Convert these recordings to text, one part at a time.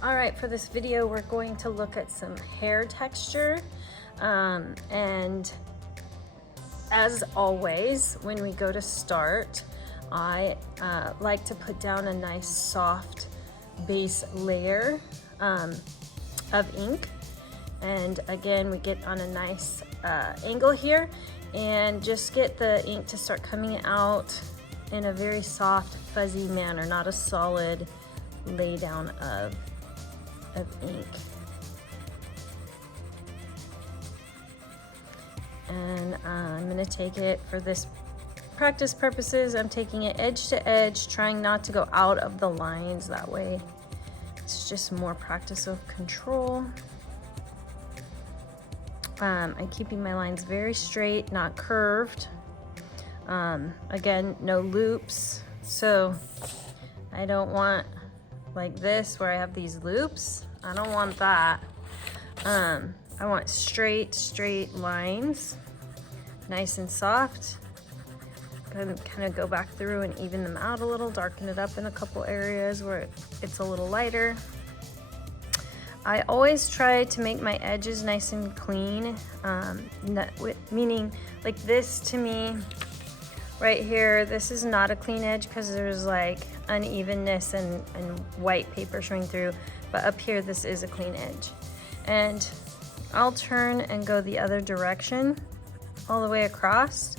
All right, for this video, we're going to look at some hair texture. And as always, when we go to start, I like to put down a nice soft base layer of ink. And again, we get on a nice angle here and just get the ink to start coming out in a very soft, fuzzy manner, not a solid lay down of ink. And I'm going to take it for this practice purposes. I'm taking it edge to edge, trying not to go out of the lines. That way it's just more practice of control. I'm keeping my lines very straight, not curved. Again, no loops. So I don't want like this where I have these loops. I don't want that. I want straight lines, nice and soft. Kind of go back through and even them out a little, darken it up in a couple areas where it's a little lighter. I always try to make my edges nice and clean, meaning like this to me right here, this is not a clean edge because there's like unevenness and white paper showing through, but up here this is a clean edge. And I'll turn and go the other direction all the way across,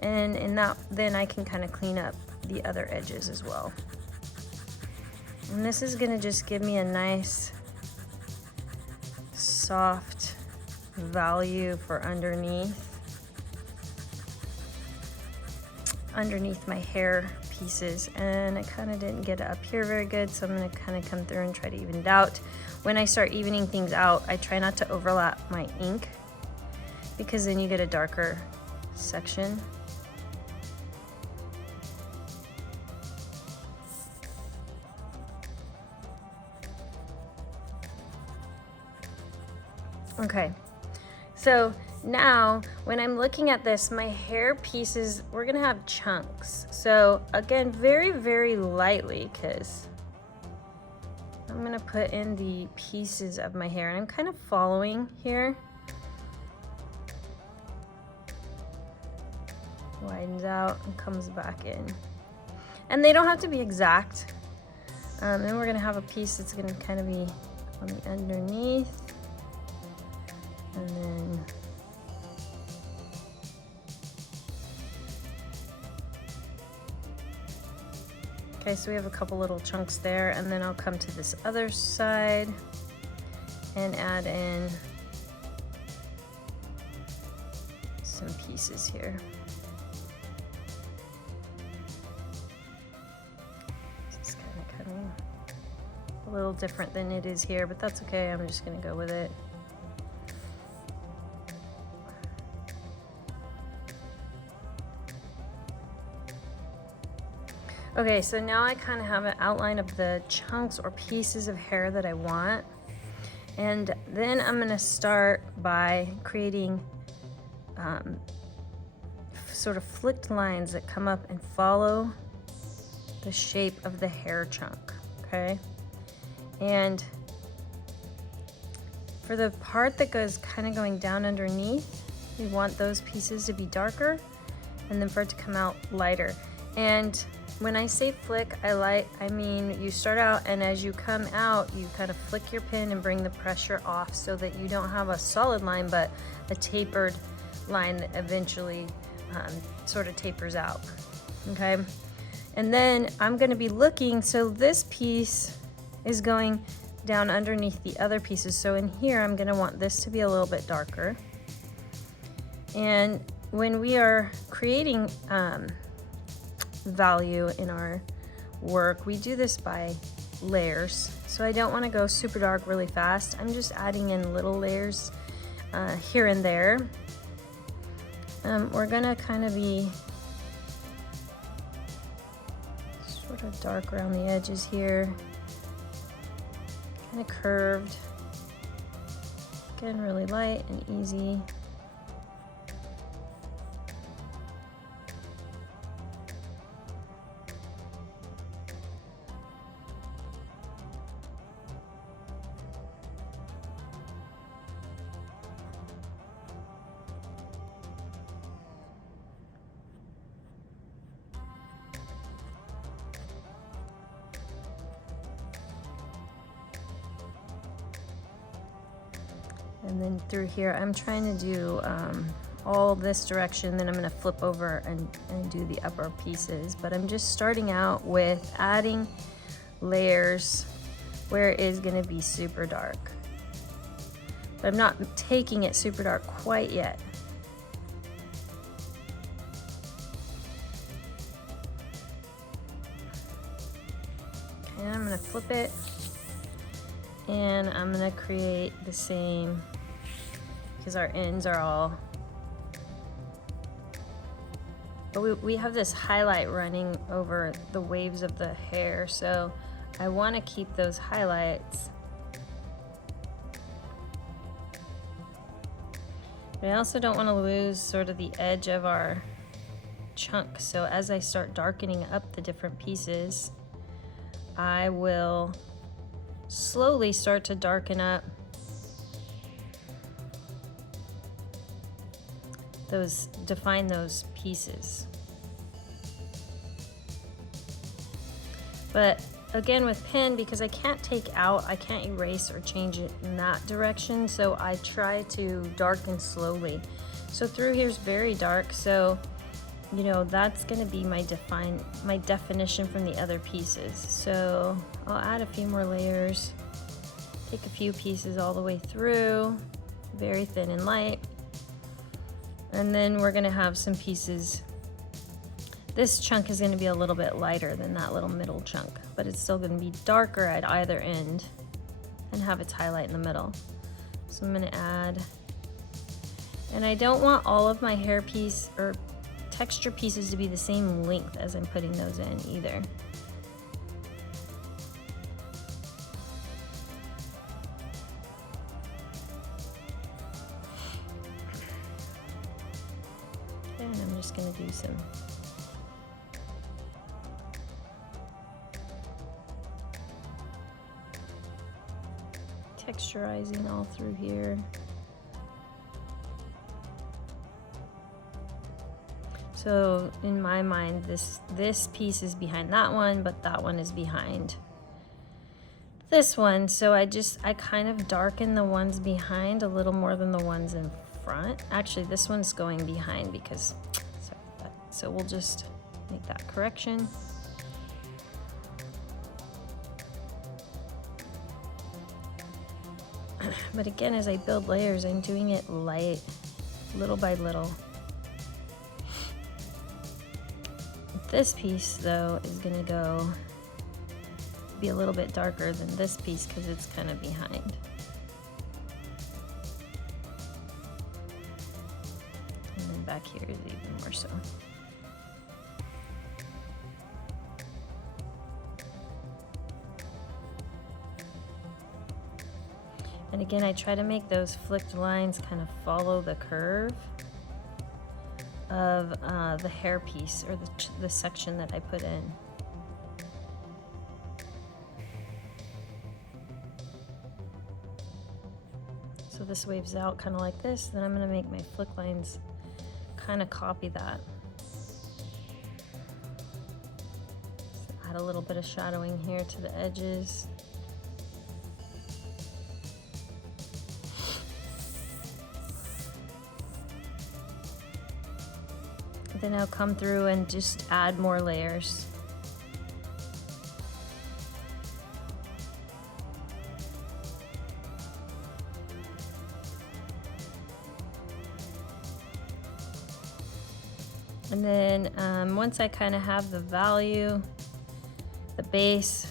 and in that then I can kind of clean up the other edges as well. And this is gonna just give me a nice soft value for underneath my hair pieces. And I kind of didn't get it up here very good, so I'm going to kind of come through and try to even it out. When I start evening things out, I try not to overlap my ink because then you get a darker section. Okay, so now when I'm looking at this, my hair pieces, we're gonna have chunks. So again, very lightly, because I'm gonna put in the pieces of my hair, and I'm kind of following here. Widens out and comes back in. And they don't have to be exact. Then we're gonna have a piece that's gonna kind of be on the underneath. And then okay, so we have a couple little chunks there, and then I'll come to this other side and add in some pieces here. This is kind of a little different than it is here, but that's okay. I'm just gonna go with it. Okay, so now I kind of have an outline of the chunks or pieces of hair that I want. And then I'm gonna start by creating sort of flicked lines that come up and follow the shape of the hair chunk, okay? And for the part that goes kind of going down underneath, we want those pieces to be darker, and then for it to come out lighter. And when I say flick, I mean you start out, and as you come out, you kind of flick your pin and bring the pressure off so that you don't have a solid line, but a tapered line that eventually sort of tapers out, okay? And then I'm gonna be looking, so this piece is going down underneath the other pieces. So in here, I'm gonna want this to be a little bit darker. And when we are creating value in our work, we do this by layers. So I don't want to go super dark really fast. I'm just adding in little layers here and there. We're gonna kind of be sort of dark around the edges here, kind of curved, again really light and easy. And then through here, I'm trying to do all this direction, then I'm gonna flip over and do the upper pieces. But I'm just starting out with adding layers where it is gonna be super dark. But I'm not taking it super dark quite yet. Okay, I'm gonna flip it and I'm gonna create the same, because our ends are all, but we have this highlight running over the waves of the hair, so I want to keep those highlights. But I also don't want to lose sort of the edge of our chunk, so as I start darkening up the different pieces, I will slowly start to darken up those, define those pieces. But again with pen, because I can't take out, I can't erase or change it in that direction, so I try to darken slowly. So through here's very dark, so you know that's gonna be my definition from the other pieces. So I'll add a few more layers, take a few pieces all the way through, very thin and light. And then we're gonna have some pieces. This chunk is gonna be a little bit lighter than that little middle chunk, but it's still gonna be darker at either end and have its highlight in the middle. So I'm gonna add, and I don't want all of my hair piece or texture pieces to be the same length as I'm putting those in either. And I'm just gonna do some texturizing all through here. So in my mind, this piece is behind that one, but that one is behind this one. So I kind of darken the ones behind a little more than the ones in front. Actually, this one's going behind because, sorry, so we'll just make that correction. But again, as I build layers, I'm doing it light, little by little. This piece though is gonna be a little bit darker than this piece because it's kind of behind. And then back here is even more so. And again, I try to make those flicked lines kind of follow the curve of the hair piece or the section that I put in. So this waves out kind of like this, then I'm going to make my flick lines kind of copy that. So add a little bit of shadowing here to the edges. Then I'll come through and just add more layers. And then once I kind of have the value, the base,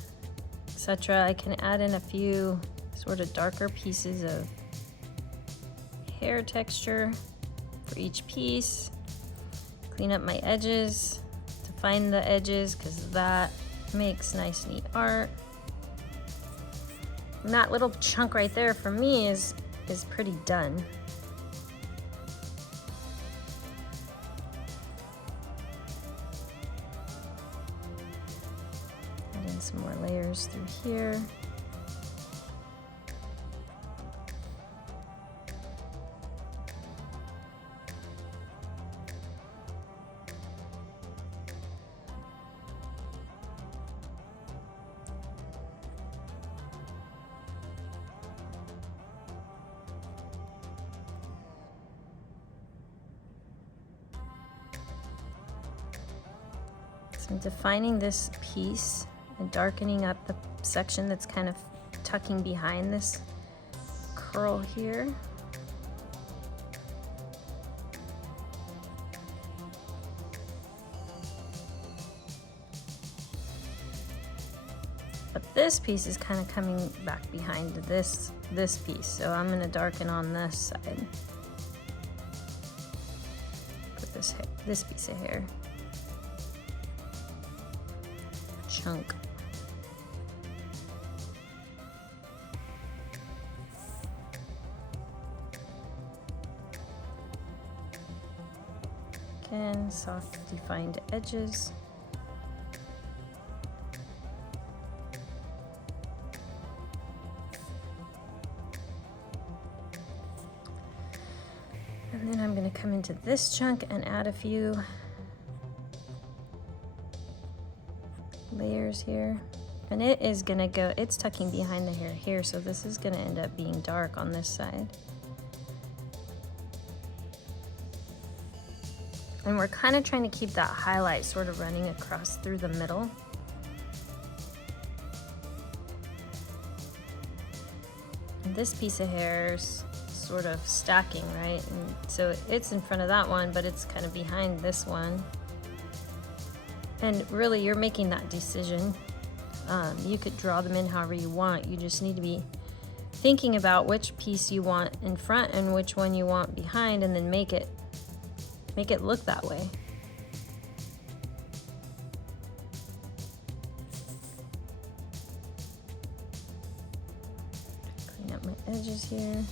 etc., I can add in a few sort of darker pieces of hair texture for each piece. Clean up my edges to find the edges because that makes nice neat art. And that little chunk right there for me is pretty done. Add in some more layers through here. So I'm defining this piece and darkening up the section that's kind of tucking behind this curl here. But this piece is kind of coming back behind this piece, so I'm going to darken on this side. Put this piece of hair. Chunk. Again, soft defined edges. And then I'm going to come into this chunk and add a few layers here. And it is going to go, it's tucking behind the hair here, so this is going to end up being dark on this side. And we're kind of trying to keep that highlight sort of running across through the middle. And this piece of hair is sort of stacking, right? And so it's in front of that one, but it's kind of behind this one. And really, you're making that decision. You could draw them in however you want. You just need to be thinking about which piece you want in front and which one you want behind, and then make it look that way. Clean up my edges here.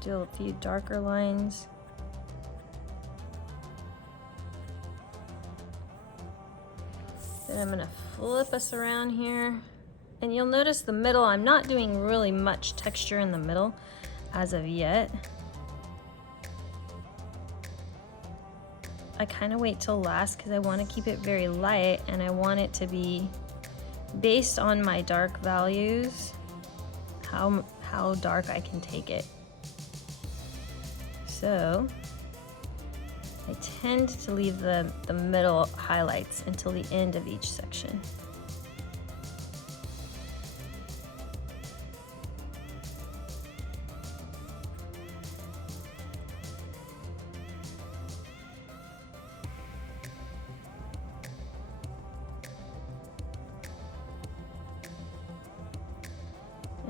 Do a few darker lines. Then I'm going to flip us around here. And you'll notice the middle, I'm not doing really much texture in the middle as of yet. I kind of wait till last because I want to keep it very light, and I want it to be based on my dark values, how dark I can take it. So I tend to leave the middle highlights until the end of each section.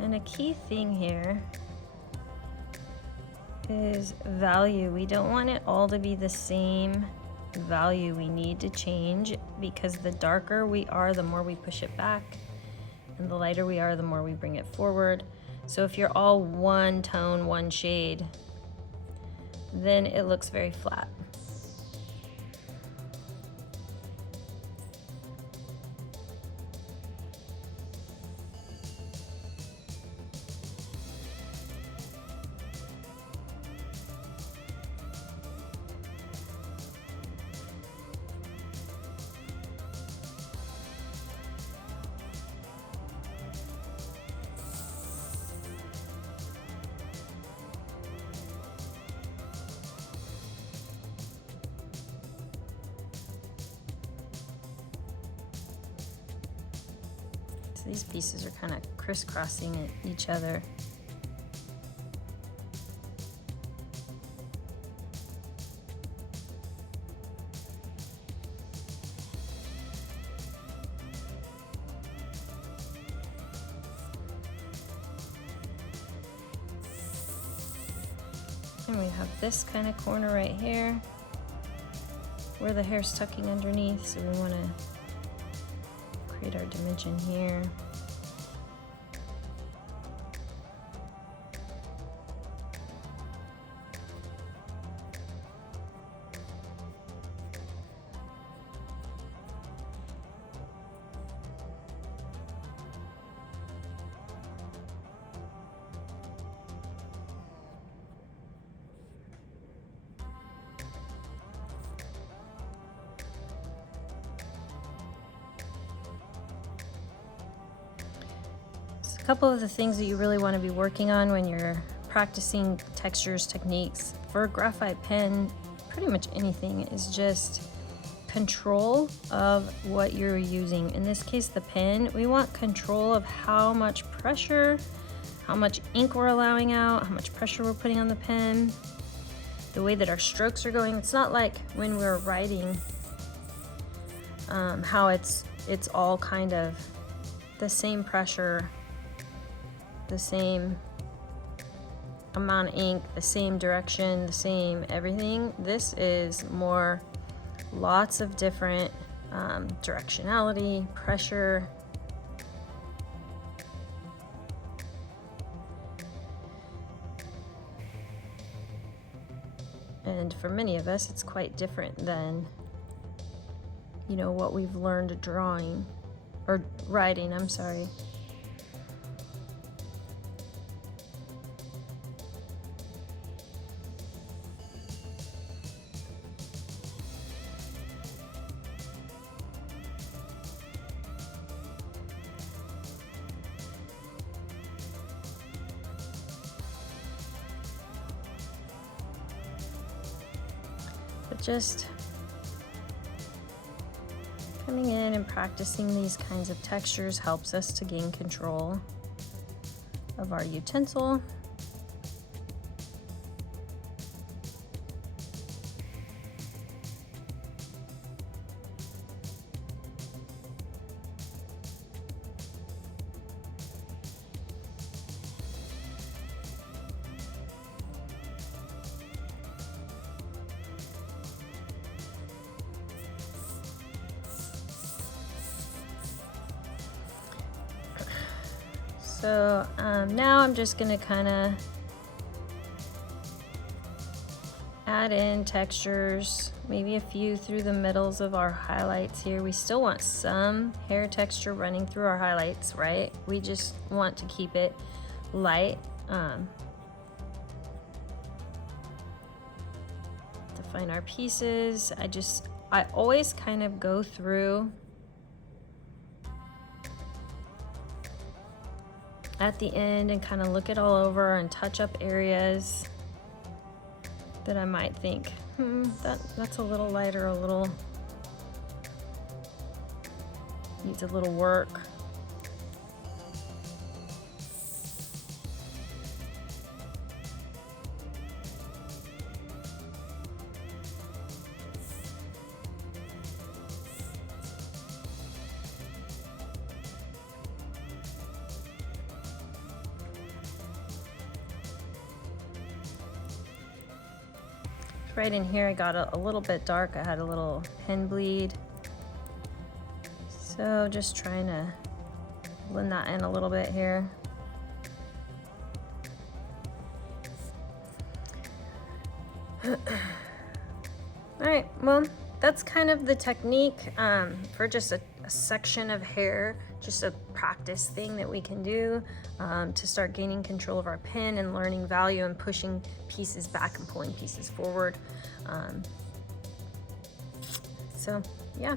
And a key thing here is value. We don't want it all to be the same value. We need to change, because the darker we are, the more we push it back, and the lighter we are, the more we bring it forward. So if you're all one tone, one shade, then it looks very flat. So these pieces are kind of crisscrossing each other. And we have this kind of corner right here where the hair's tucking underneath, so we want to create our dimension here. couple of the things that you really want to be working on when you're practicing textures, techniques for a graphite pen, pretty much anything, is just control of what you're using. In this case, the pen, we want control of how much pressure, how much ink we're allowing out, how much pressure we're putting on the pen, the way that our strokes are going. It's not like when we're writing, how it's all kind of the same pressure, the same amount of ink, the same direction, the same everything. This is more lots of different directionality, pressure. And for many of us, it's quite different than, you know, what we've learned drawing or writing, I'm sorry. But just coming in and practicing these kinds of textures helps us to gain control of our utensil. So now I'm just gonna kind of add in textures, maybe a few through the middles of our highlights here. We still want some hair texture running through our highlights, right? We just want to keep it light. Define our pieces. I always kind of go through at the end and kind of look it all over and touch up areas that I might think, that's a little lighter, a little needs a little work. Right in here I got a little bit dark. I had a little pen bleed. So just trying to blend that in a little bit here. All right, well, that's kind of the technique for just a section of hair, just a practice thing that we can do to start gaining control of our pen and learning value and pushing pieces back and pulling pieces forward. So yeah.